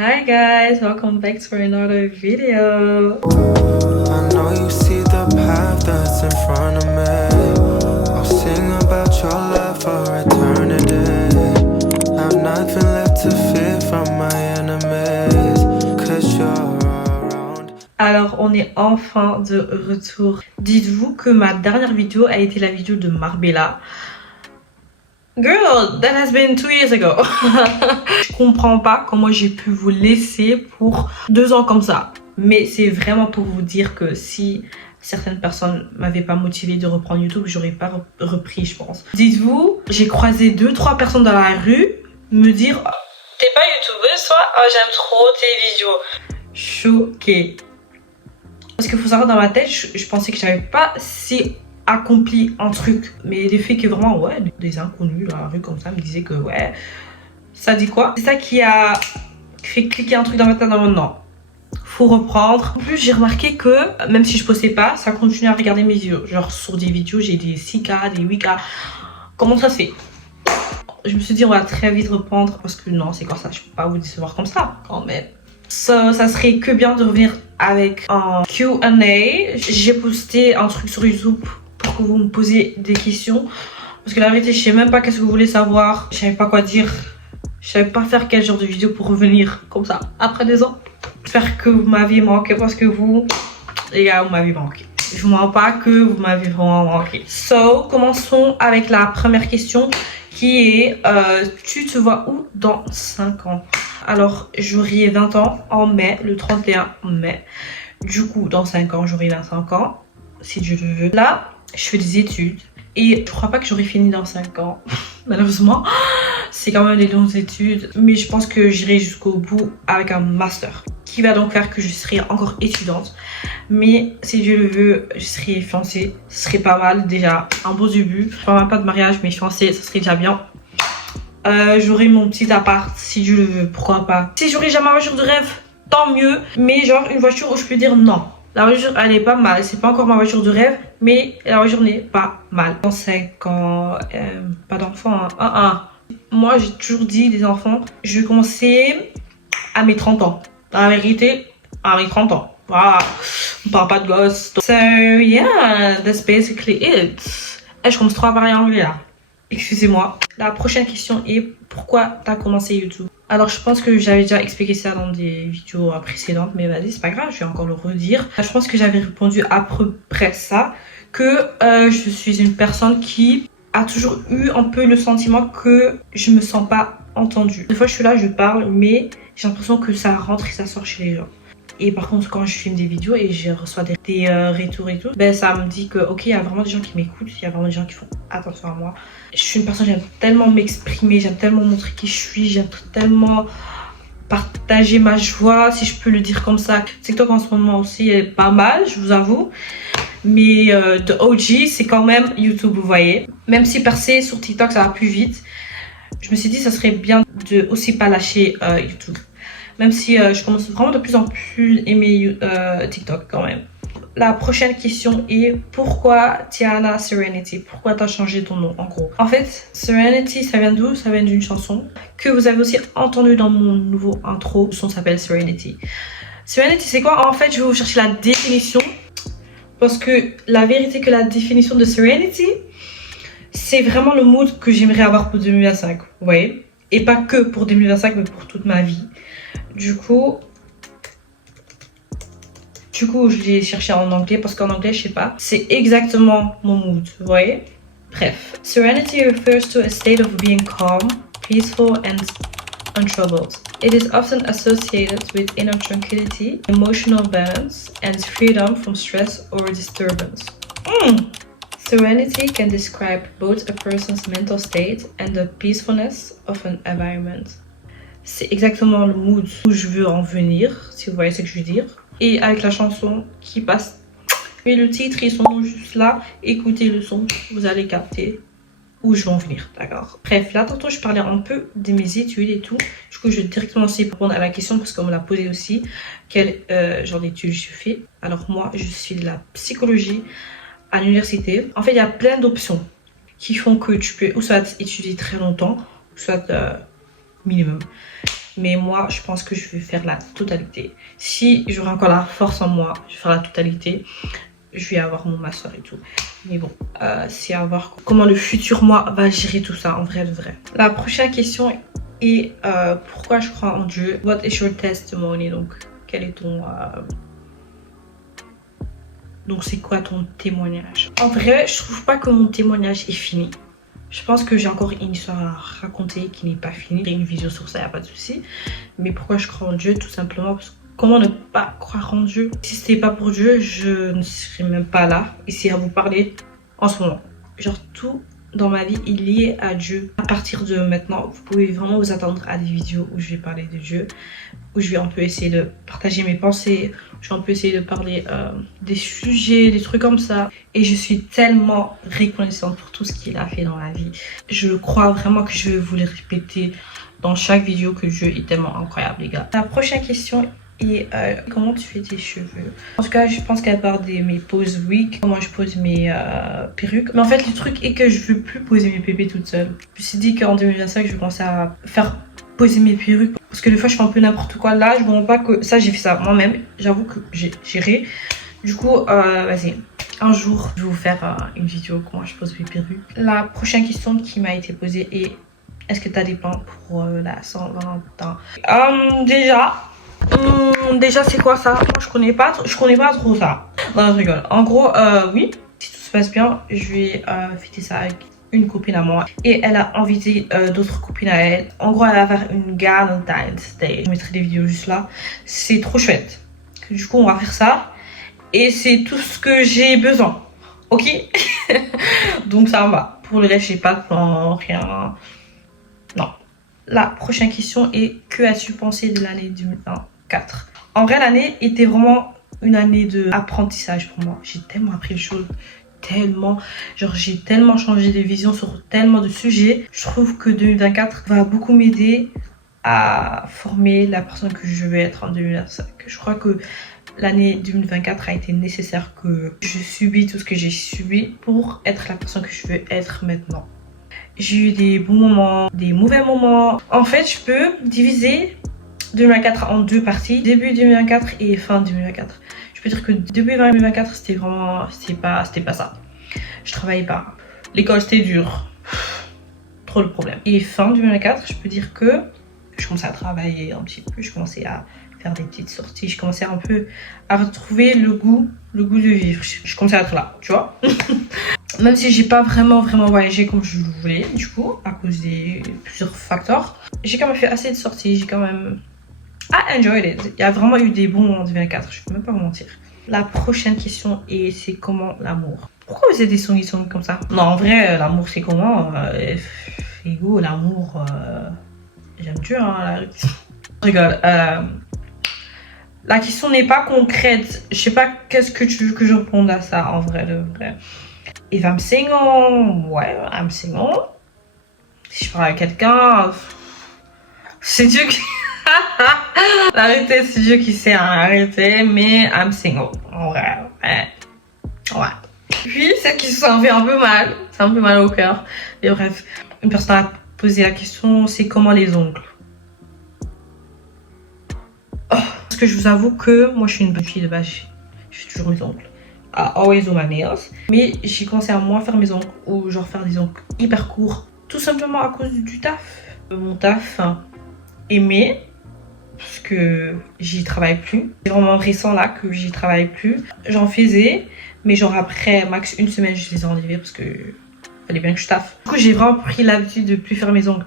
Hi guys, welcome back to another video. I know you see the path that's in front of me. I'll sing about your love for eternity. I've nothing left to fear from my enemies, 'cause you're around. Alors on est enfin de retour. Dites-vous que ma dernière vidéo a été la vidéo de Marbella. Girl, that has been 2 years ago. Je comprends pas comment j'ai pu vous laisser pour 2 ans comme ça. Mais c'est vraiment pour vous dire que si certaines personnes m'avaient pas motivé de reprendre YouTube, j'aurais pas repris, je pense. Dites-vous, j'ai croisé 2-3 personnes dans la rue me dire « T'es pas youtubeuse toi? Oh, j'aime trop tes vidéos. » Choquée. Parce qu'il faut savoir, dans ma tête, je pensais que j'avais pas si accompli un truc. Mais le fait que vraiment, ouais, des inconnus dans la rue comme ça me disaient que ouais, ça dit quoi? C'est ça qui a fait cliquer un truc dans ma tête. Non, faut reprendre. En plus, j'ai remarqué que même si je postais pas, ça continue à regarder mes vidéos. Genre sur des vidéos, j'ai des 6K, des 8K. Comment ça se fait? Je me suis dit, on va très vite reprendre parce que non, c'est quoi ça? Je peux pas vous décevoir comme ça quand même. Ça serait que bien de revenir avec un Q&A. J'ai posté un truc sur YouTube pour que vous me posiez des questions. Parce que la vérité, je sais même pas qu'est-ce que vous voulez savoir. Je savais pas quoi dire. Je savais pas faire quel genre de vidéo pour revenir comme ça après 2 ans. J'espère que vous m'aviez manqué parce que vous, les gars, vous m'avez manqué. Je ne mens pas que vous m'avez vraiment manqué. So, commençons avec la première question qui est tu te vois où dans 5 ans? Alors, j'aurai 20 ans en mai, le 31 mai. Du coup, dans 5 ans, j'aurai 25 ans, si Dieu le veut. Là, je fais des études et je crois pas que j'aurai fini dans 5 ans, malheureusement. C'est quand même des longues études, mais je pense que j'irai jusqu'au bout avec un master qui va donc faire que je serai encore étudiante. Mais si Dieu le veut, je serai fiancée. Ce serait pas mal déjà, un beau début. Je parle même pas de mariage, mais fiancée, ça serait déjà bien. J'aurai mon petit appart si Dieu le veut, pourquoi pas. Si j'aurai jamais ma voiture de rêve, tant mieux. Mais genre une voiture où je peux dire non. La voiture, elle est pas mal. C'est pas encore ma voiture de rêve, mais la voiture n'est pas mal. Dans 5 ans, pas d'enfant, hein. Moi, j'ai toujours dit des enfants, je vais commencer à mes 30 ans. Dans la vérité, à mes 30 ans. Voilà. On parle pas de gosse. So, yeah, that's basically it. Je commence trop à parler anglais là. Excusez-moi. La prochaine question est pourquoi t'as commencé YouTube? Alors je pense que j'avais déjà expliqué ça dans des vidéos précédentes, mais vas-y, c'est pas grave, je vais encore le redire. Je pense que j'avais répondu à peu près ça, que je suis une personne qui a toujours eu un peu le sentiment que je me sens pas entendue. Des fois je suis là, je parle, mais j'ai l'impression que ça rentre et ça sort chez les gens. Et par contre, quand je filme des vidéos et je reçois des retours et tout, ben ça me dit que ok, il y a vraiment des gens qui m'écoutent, il y a vraiment des gens qui font attention à moi. Je suis une personne, j'aime tellement m'exprimer, j'aime tellement montrer qui je suis, j'aime tellement partager ma joie, si je peux le dire comme ça. TikTok en ce moment aussi est pas mal, je vous avoue. Mais de OG, c'est quand même YouTube, vous voyez. Même si percer sur TikTok, ça va plus vite. Je me suis dit, ça serait bien de aussi pas lâcher YouTube. Même si je commence vraiment de plus en plus aimer TikTok quand même. La prochaine question est pourquoi Tiana Serenity? Pourquoi t'as changé ton nom en gros? En fait, Serenity, ça vient d'où? Ça vient d'une chanson que vous avez aussi entendue dans mon nouveau intro. Le son s'appelle Serenity. Serenity, c'est quoi? En fait, je vais vous chercher la définition. Parce que la vérité que la définition de Serenity, c'est vraiment le mood que j'aimerais avoir pour 2025. Vous voyez? Et pas que pour 2025, mais pour toute ma vie. Du coup, je l'ai cherché en anglais parce qu'en anglais, je sais pas, c'est exactement mon mood, vous voyez? Bref. Serenity refers to a state of being calm, peaceful and untroubled. It is often associated with inner tranquility, emotional balance, and freedom from stress or disturbance. Serenity can describe both a person's mental state and the peacefulness of an environment. C'est exactement le mood où je veux en venir, si vous voyez ce que je veux dire. Et avec la chanson qui passe. Mais le titre, ils sont juste là. Écoutez le son, vous allez capter où je veux en venir, d'accord? Bref, là, tantôt, je parlais un peu de mes études et tout. Du coup, je vais directement aussi répondre à la question parce qu'on me l'a posé aussi. Quel genre d'études je fais? Alors, moi, je suis de la psychologie à l'université. En fait, il y a plein d'options qui font que tu peux ou soit étudier très longtemps, ou soit minimum. Mais moi, je pense que je vais faire la totalité. Si j'aurai encore la force en moi, je vais faire la totalité. Je vais avoir mon master et tout. Mais bon, c'est à voir comment le futur moi va gérer tout ça en vrai de vrai. La prochaine question est pourquoi je crois en Dieu? What is your testimony? Donc, quel est ton... Donc, c'est quoi ton témoignage? En vrai, je trouve pas que mon témoignage est fini. Je pense que j'ai encore une histoire à raconter qui n'est pas finie. J'ai une vidéo sur ça, y a pas de souci. Mais pourquoi je crois en Dieu? Tout simplement parce que comment ne pas croire en Dieu? Si c'était pas pour Dieu, je ne serais même pas là, ici à vous parler en ce moment. Genre tout dans ma vie est lié à Dieu. À partir de maintenant, vous pouvez vraiment vous attendre à des vidéos où je vais parler de Dieu, où je vais un peu essayer de partager mes pensées, où je vais un peu essayer de parler des sujets, des trucs comme ça. Et je suis tellement reconnaissante pour tout ce qu'il a fait dans ma vie. Je crois vraiment que je vais vous le répéter dans chaque vidéo que Dieu est tellement incroyable, les gars. La prochaine question est comment tu fais tes cheveux? En tout cas, je pense qu'elle parle de mes poses wig, comment je pose mes perruques. Mais en fait, le truc est que je veux plus poser mes pépés toute seule. Je me suis dit qu'en 2025, je vais commencer à faire poser mes perruques. Parce que des fois, je fais un peu n'importe quoi. Là, je me rends pas que ça, j'ai fait ça moi-même. J'avoue que j'ai géré. Du coup, vas-y. Un jour, je vais vous faire une vidéo comment je pose mes perruques. La prochaine question qui m'a été posée est est-ce que tu as des plans pour la Saint-Valentin? Déjà, c'est quoi ça? Moi, je connais pas trop ça. Non, je rigole. En gros, oui, si tout se passe bien, je vais fêter ça avec une copine à moi. Et elle a invité d'autres copines à elle. En gros, elle va faire une Valentine's Day. Je mettrai des vidéos juste là. C'est trop chouette. Du coup, on va faire ça. Et c'est tout ce que j'ai besoin. Ok? Donc, ça va. Pour le reste, j'ai pas de plan, rien. Non. La prochaine question est que as-tu pensé de l'année 2024? En vrai, l'année était vraiment une année d'apprentissage pour moi. J'ai tellement appris de choses, j'ai tellement changé de vision sur tellement de sujets. Je trouve que 2024 va beaucoup m'aider à former la personne que je vais être en 2025. Je crois que l'année 2024 a été nécessaire que je subis tout ce que j'ai subi pour être la personne que je veux être maintenant. J'ai eu des bons moments, des mauvais moments. En fait, je peux diviser 2024 en deux parties. Début 2024 et fin 2024. Je peux dire que début 2024, c'était pas ça. Je travaillais pas. L'école, c'était dur. Trop de problèmes. Et fin 2024, je peux dire que je commençais à travailler un petit peu. Je commençais à faire des petites sorties. Je commençais un peu à retrouver le goût de vivre. Je commençais à être là, tu vois. Même si j'ai pas vraiment voyagé comme je le voulais, du coup, à cause des plusieurs facteurs, j'ai quand même fait assez de sorties, j'ai quand même... I enjoyed it. Il y a vraiment eu des bons moments en 2024, je peux même pas vous mentir. La prochaine question est c'est comment l'amour? Pourquoi vous êtes des songs comme ça? Non, en vrai, l'amour c'est comment? Ego, l'amour... J'aime Dieu, hein, je rigole. La question n'est pas concrète. Je sais pas qu'est-ce que tu veux que je réponde à ça, en vrai, de vrai. If I'm single, ouais, I'm single. Si je parle avec quelqu'un, c'est Dieu qui... L'arrêter, c'est Dieu qui sait arrêter, mais I'm single. En vrai, ouais. Puis, cette question, ça me fait un peu mal. C'est un peu mal au cœur. Et bref, une personne a posé la question, c'est comment les ongles? Oh, parce que je vous avoue que moi, je suis une bonne fille de base. Je fais toujours mes ongles. Always do my nails. Mais j'ai commencé à moins faire mes ongles ou genre faire des ongles hyper courts. Tout simplement à cause du taf. Mon taf aimé. Parce que j'y travaille plus. C'est vraiment récent là que j'y travaille plus. J'en faisais. Mais genre après max une semaine je les ai enlevés parce que fallait bien que je taffe. Du coup j'ai vraiment pris l'habitude de plus faire mes ongles.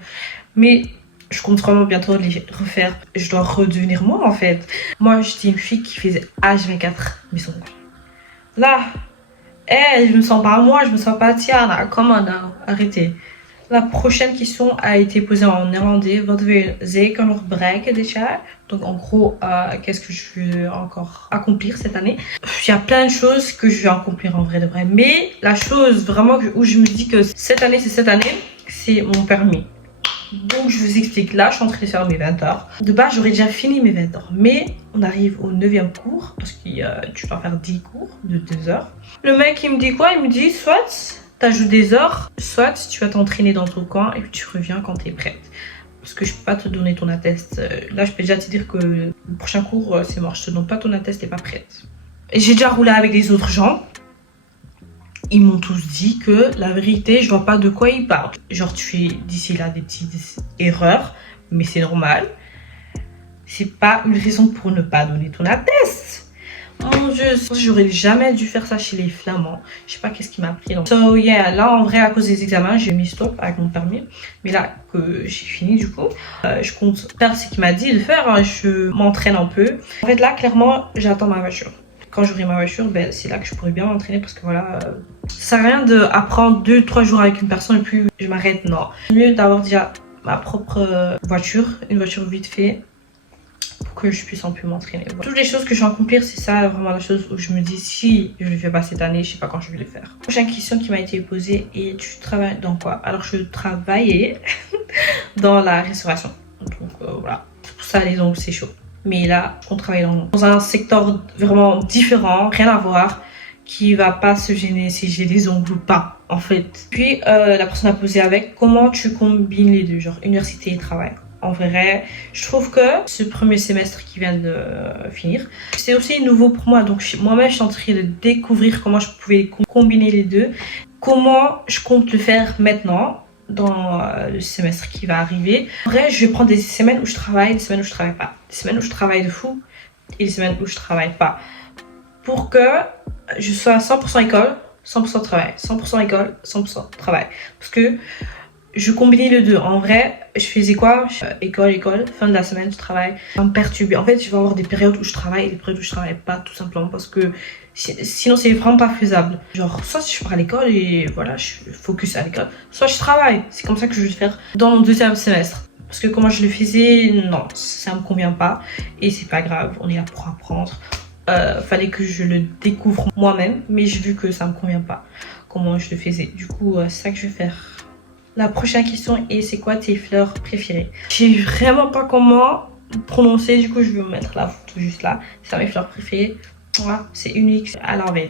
Mais je compte vraiment bientôt les refaire. Je dois redevenir moi en fait. Moi j'étais une fille qui faisait H24 mes ongles. Là, je me sens pas moi, je me sens pas Tiana, come on now, arrêtez. La prochaine question a été posée en néerlandais. Wat wil je zeker nog bereiken dit jaar? Donc en gros, qu'est-ce que je veux encore accomplir cette année? Il y a plein de choses que je vais accomplir en vrai de vrai. Mais la chose vraiment où je me dis que cette année, c'est mon permis. Donc je vous explique, là je suis en train de faire mes 20 heures. De base j'aurais déjà fini mes 20 heures. Mais on arrive au 9e cours. Parce que tu vas faire 10 cours de 2 heures. Le mec il me dit quoi? Il me dit soit t'ajoutes des heures, soit tu vas t'entraîner dans ton coin et puis tu reviens quand t'es prête. parce que je peux pas te donner ton attest. Là, je peux déjà te dire que le prochain cours, c'est mort. Je te donne pas ton attest, t'es pas prête. Et j'ai déjà roulé avec des autres gens. Ils m'ont tous dit que la vérité, je vois pas de quoi ils parlent. Genre, tu fais d'ici là des petites erreurs, mais c'est normal. C'est pas une raison pour ne pas donner ton attest. Mon Dieu, j'aurais jamais dû faire ça chez les Flamands. Je sais pas qu'est-ce qui m'a pris. Donc. So yeah, là en vrai à cause des examens, j'ai mis stop avec mon permis. Mais là que j'ai fini du coup, je compte faire ce qu'il m'a dit de faire. Hein. Je m'entraîne un peu. En fait là, clairement, j'attends ma voiture. Quand j'aurai ma voiture, ben, c'est là que je pourrai bien m'entraîner parce que voilà, ça sert à rien d'apprendre 2-3 jours avec une personne et puis je m'arrête. Non, c'est mieux d'avoir déjà ma propre voiture, une voiture vite fait. Pour que je puisse un peu m'entraîner. Voilà. Toutes les choses que je vais accomplir, c'est ça vraiment la chose où je me dis si je ne le fais pas cette année, je sais pas quand je vais le faire. Prochaine question qui m'a été posée est tu travailles dans quoi? Alors je travaillais dans la restauration. Donc voilà, pour ça les ongles c'est chaud. Mais là, on travaille dans un secteur vraiment différent, rien à voir, qui va pas se gêner si j'ai des ongles ou pas en fait. Puis la personne a posé avec comment tu combines les deux, genre université et travail. En vrai, je trouve que ce premier semestre qui vient de finir, c'est aussi nouveau pour moi. Donc moi-même, je suis en train de découvrir comment je pouvais combiner les deux. Comment je compte le faire maintenant dans le semestre qui va arriver. En vrai, je vais prendre des semaines où je travaille, des semaines où je travaille pas. Des semaines où je travaille de fou et des semaines où je travaille pas. Pour que je sois à 100% école, 100% travail. 100% école, 100% travail. Parce que je combinais les deux. En vrai, je faisais quoi? École, fin de la semaine, je travaille. Ça me perturbe. En fait, je vais avoir des périodes où je travaille et des périodes où je travaille pas, tout simplement. Parce que sinon, c'est vraiment pas faisable. Genre, soit je pars à l'école et voilà, je focus à l'école. Soit je travaille. C'est comme ça que je vais faire dans mon deuxième semestre. Parce que comment je le faisais, non, ça me convient pas. Et c'est pas grave, on est là pour apprendre. Fallait que je le découvre moi-même. Mais j'ai vu que ça me convient pas. Comment je le faisais. Du coup, c'est ça que je vais faire. La prochaine question est c'est quoi tes fleurs préférées? Je sais vraiment pas comment prononcer, du coup je vais mettre la photo juste là. C'est mes fleurs préférées. Voilà, c'est unique à l'envers.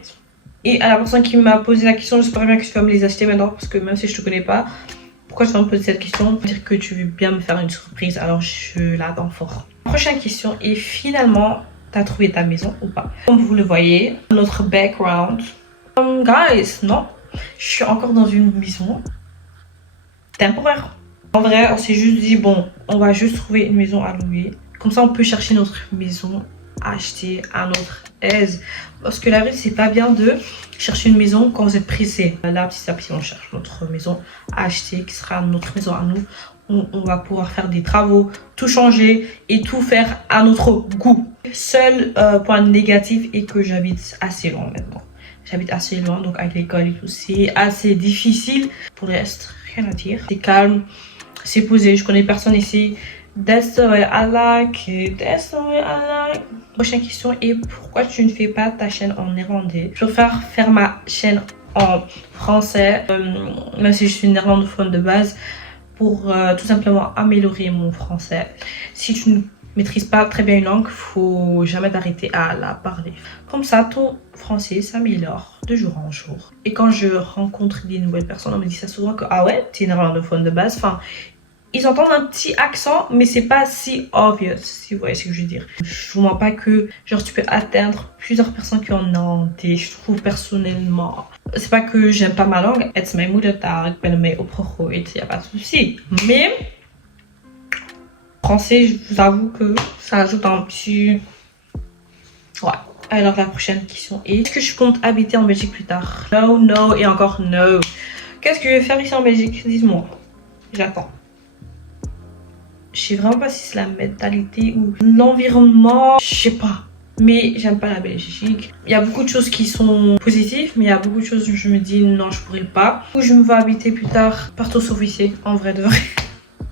Et à la personne qui m'a posé la question, j'espère bien que tu vas me les acheter maintenant parce que même si je te connais pas, pourquoi tu vas me poser cette question? Dire que tu veux bien me faire une surprise, alors je l'attends fort. La prochaine question est finalement, t'as trouvé ta maison ou pas? Comme vous le voyez, notre background. Guys, non, je suis encore dans une maison temporaire. En vrai, on s'est juste dit, bon, on va juste trouver une maison à louer. Comme ça, on peut chercher notre maison à acheter à notre aise. Parce que la vie, c'est pas bien de chercher une maison quand vous êtes pressé. Là, petit à petit, on cherche notre maison à acheter, qui sera notre maison à nous. On va pouvoir faire des travaux, tout changer et tout faire à notre goût. Seul point négatif est que j'habite assez loin maintenant. J'habite assez loin, donc avec l'école et tout, c'est assez difficile. Pour le reste, rien à dire. C'est calme, c'est posé, je connais personne ici. That's the way I like it, that's the way I like. Prochaine question est pourquoi tu ne fais pas ta chaîne en néerlandais? Je préfère faire ma chaîne en français, même si je suis néerlandophone de base, pour tout simplement améliorer mon français. Si tu ne maîtrises pas très bien une langue, faut jamais t'arrêter à la parler. Comme ça, ton français s'améliore de jour en jour. Et quand je rencontre des nouvelles personnes, on me dit ça souvent que ah ouais, t'es néerlandophone de base. Enfin, ils entendent un petit accent, mais c'est pas si obvious, si vous voyez ce que je veux dire. Je vous mens pas que genre tu peux atteindre plusieurs personnes qui en néerlandais. Je trouve personnellement, c'est pas que j'aime pas ma langue, it's my moedertaal, ik ben ermee opgegroeid, y a pas de souci. Mais français, je vous avoue que ça ajoute un petit... Ouais. Alors la prochaine question est est-ce que je compte habiter en Belgique plus tard? No, no et encore no. Qu'est-ce que je vais faire ici en Belgique? Dis-moi. J'attends. Je sais vraiment pas si c'est la mentalité ou l'environnement. Je sais pas. Mais j'aime pas la Belgique. Il y a beaucoup de choses qui sont positives, mais il y a beaucoup de choses où je me dis non, je pourrais pas. Où je me vois habiter plus tard partout sauf ici, en vrai de vrai.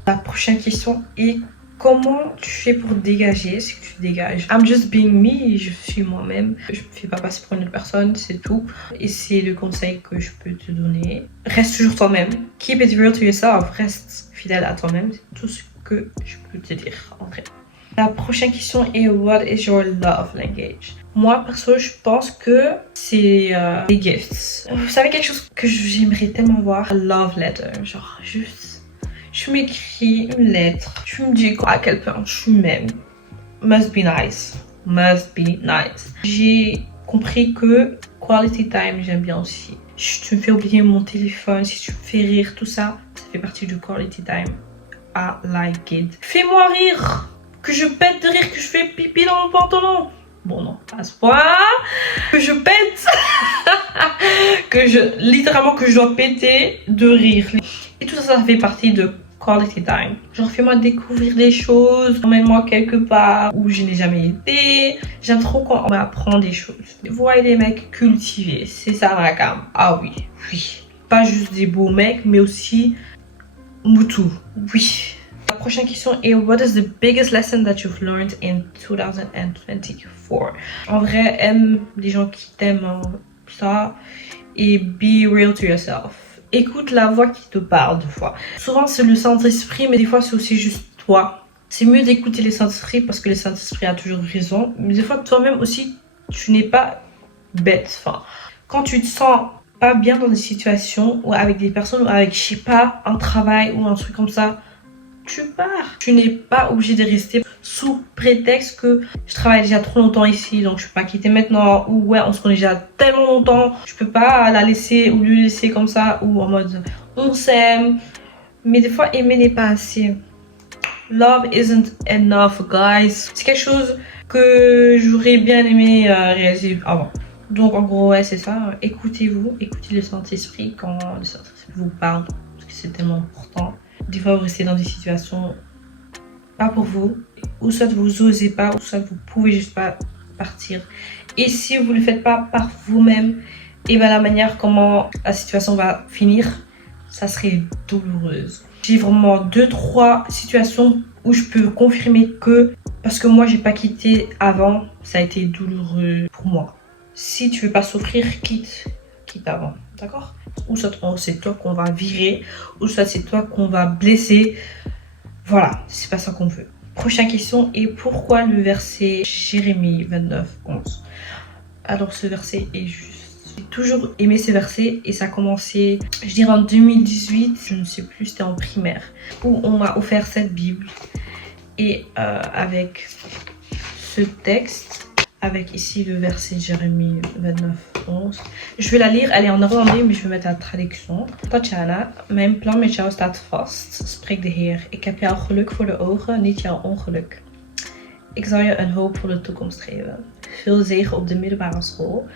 La prochaine question est comment tu fais pour dégager ce que tu dégages? I'm just being me, je suis moi-même. Je me fais pas passer pour une autre personne, c'est tout. Et c'est le conseil que je peux te donner. Reste toujours toi-même. Keep it real to yourself. Reste fidèle à toi-même. C'est tout ce que je peux te dire en vrai. La prochaine question est what is your love language? Moi perso je pense que c'est les gifts. Vous savez quelque chose que j'aimerais tellement voir? A love letter. Genre juste tu m'écris une lettre, tu me dis à quel point tu m'aimes. Must be nice. Must be nice. J'ai compris que quality time, j'aime bien aussi. Si tu me fais oublier mon téléphone, si tu me fais rire, tout ça, ça fait partie du quality time. I like it. Fais-moi rire, que je pète de rire, que je fais pipi dans mon pantalon. Bon non, à ce point, que je pète, littéralement que je dois péter de rire. Et tout ça, ça fait partie de quality time. Genre fais-moi découvrir des choses, emmène-moi quelque part où je n'ai jamais été. J'aime trop quand on m'apprend des choses. Voyez des mecs cultivés, c'est ça ma cam. Ah oui, oui. Pas juste des beaux mecs, mais aussi Moutou, oui. La prochaine question est what is the biggest lesson that you've learned in 2024? En vrai, aime les gens qui t'aiment, hein, ça, et be real to yourself. Écoute la voix qui te parle des fois. Souvent c'est le Saint-Esprit, mais des fois c'est aussi juste toi. C'est mieux d'écouter les Saint-Esprit parce que le Saint-Esprit a toujours raison. Mais des fois toi-même aussi, tu n'es pas bête. Enfin, quand tu te sens pas bien dans des situations ou avec des personnes ou avec, je sais pas, un travail ou un truc comme ça, tu pars. Tu n'es pas obligé de rester sous prétexte que je travaille déjà trop longtemps ici, donc je peux pas quitter maintenant, ou ouais, on se connaît déjà tellement longtemps, je peux pas la laisser ou lui laisser comme ça, ou en mode on s'aime. Mais des fois, aimer n'est pas assez. Love isn't enough, guys. C'est quelque chose que j'aurais bien aimé réaliser avant. Donc en gros, ouais, c'est ça. Écoutez-vous, écoutez le Saint-Esprit quand le Saint-Esprit vous parle, parce que c'est tellement important. Des fois, vous restez dans des situations pas pour vous, ou soit vous osez pas, ou soit vous pouvez juste pas partir. Et si vous le faites pas par vous-même, et ben la manière comment la situation va finir, ça serait douloureuse. J'ai vraiment 2-3 situations où je peux confirmer que parce que moi j'ai pas quitté avant, ça a été douloureux pour moi. Si tu veux pas souffrir, quitte avant, d'accord? Ou soit c'est toi qu'on va virer, ou soit c'est toi qu'on va blesser. Voilà, c'est pas ça qu'on veut. Prochaine question est pourquoi le verset Jérémie 29:11? Alors ce verset est juste. J'ai toujours aimé ce verset et ça a commencé, je dirais en 2018, je ne sais plus, c'était en primaire, où on m'a offert cette Bible et avec ce texte, avec ici le verset Jérémie 29:11. Je vais la lire, elle est en néerlandais, mais je vais mettre la traduction. Tatjana, mijn plan met jou staat vast, spreekt de Heer. Ik heb jouw geluk voor de ogen, niet jouw ongeluk. Ik zal je een hoop voor de toekomst geven. Veel zegen op de middelbare school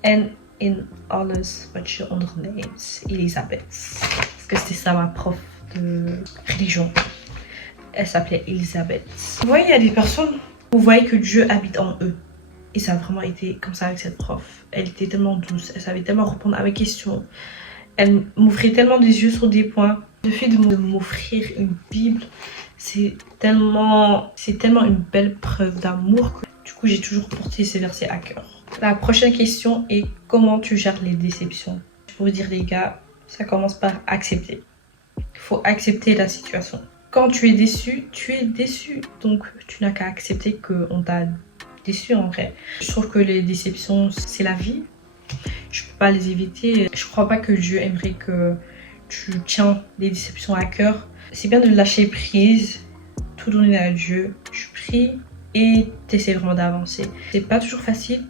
en in alles wat je onderneemt. Elisabeth. Parce que c'était ça ma prof de religion. Elle s'appelait Elisabeth. Vous voyez, il y a des personnes, vous voyez que Dieu habite en eux. Et ça a vraiment été comme ça avec cette prof. Elle était tellement douce, elle savait tellement répondre à mes questions. Elle m'offrait tellement des yeux sur des points. Le fait de m'offrir une Bible, c'est tellement une belle preuve d'amour que du coup j'ai toujours porté ces versets à cœur. La prochaine question est comment tu gères les déceptions? Je peux vous dire les gars, ça commence par accepter. Il faut accepter la situation. Quand tu es déçu, tu es déçu. Donc tu n'as qu'à accepter qu'on t'a déçu en vrai. Je trouve que les déceptions, c'est la vie. Je peux pas les éviter. Je crois pas que Dieu aimerait que tu tiens les déceptions à cœur. C'est bien de lâcher prise, tout donner à Dieu. Tu pries et tu essaies vraiment d'avancer. C'est pas toujours facile,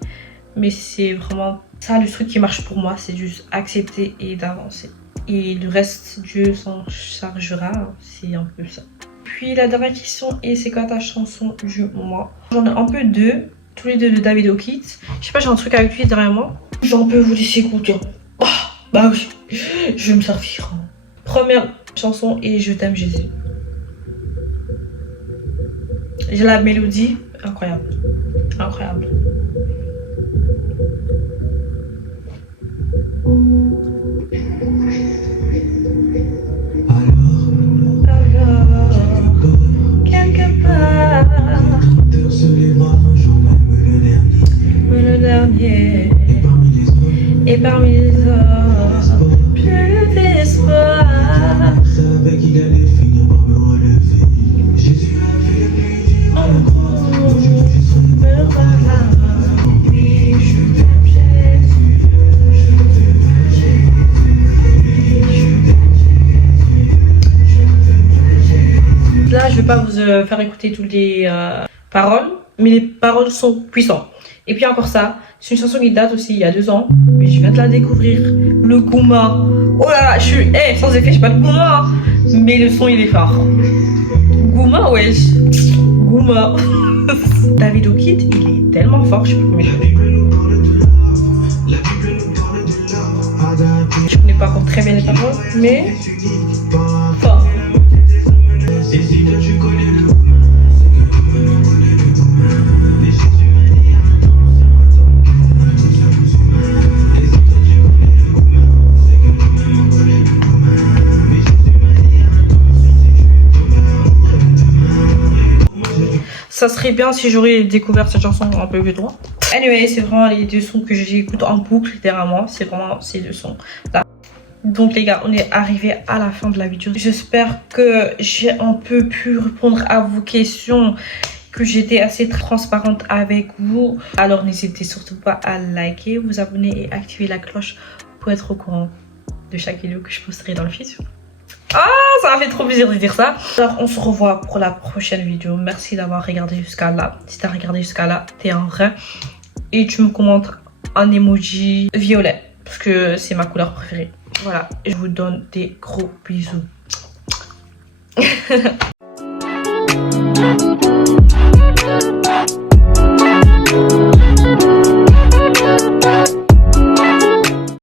mais c'est vraiment ça le truc qui marche pour moi. C'est juste accepter et d'avancer. Et le reste, Dieu s'en chargera. C'est un peu ça. Puis la dernière question est c'est quoi ta chanson du mois? J'en ai un peu deux, tous les deux de David O'Keefe. Je sais pas, j'ai un truc avec lui derrière moi. J'en peux vous laisser écouter. Oh, bah oui, je vais me servir. Première chanson est Je t'aime Jésus. J'ai la mélodie, incroyable. Incroyable. Le dernier et parmi les autres plus d'espoir. Je savais qu'il allait finir par me relever. Jésus a fait le plus dur. Aujourd'hui je suis me voilà. Oui, je t'aime Jésus. Je t'aime Jésus. Je t'aime Jésus. Je t'aime faire écouter toutes les paroles, mais les paroles sont puissantes. Et puis encore ça, c'est une chanson qui date aussi il y a 2 ans, mais je viens de la découvrir. Le Gouma. Oh là là, je suis sans effet, je suis pas de Gouma, mais le son il est fort. Gouma, wesh. Gouma. Davido Kid, il est tellement fort, je sais pas comment il fait. Je connais pas encore très bien les paroles, mais fort. Ça serait bien si j'aurais découvert cette chanson un peu plus tôt. Anyway, c'est vraiment les 2 sons que j'écoute en boucle littéralement. C'est vraiment ces 2 sons là. Donc les gars, on est arrivé à la fin de la vidéo. J'espère que j'ai un peu pu répondre à vos questions, que j'étais assez transparente avec vous. Alors n'hésitez surtout pas à liker, vous abonner et activer la cloche pour être au courant de chaque vidéo que je posterai dans le futur. Ah, ça m'a fait trop plaisir de dire ça. Alors on se revoit pour la prochaine vidéo. Merci d'avoir regardé jusqu'à là. Si t'as regardé jusqu'à là, t'es un vrai. Et tu me commentes un emoji violet, parce que c'est ma couleur préférée. Voilà, je vous donne des gros bisous.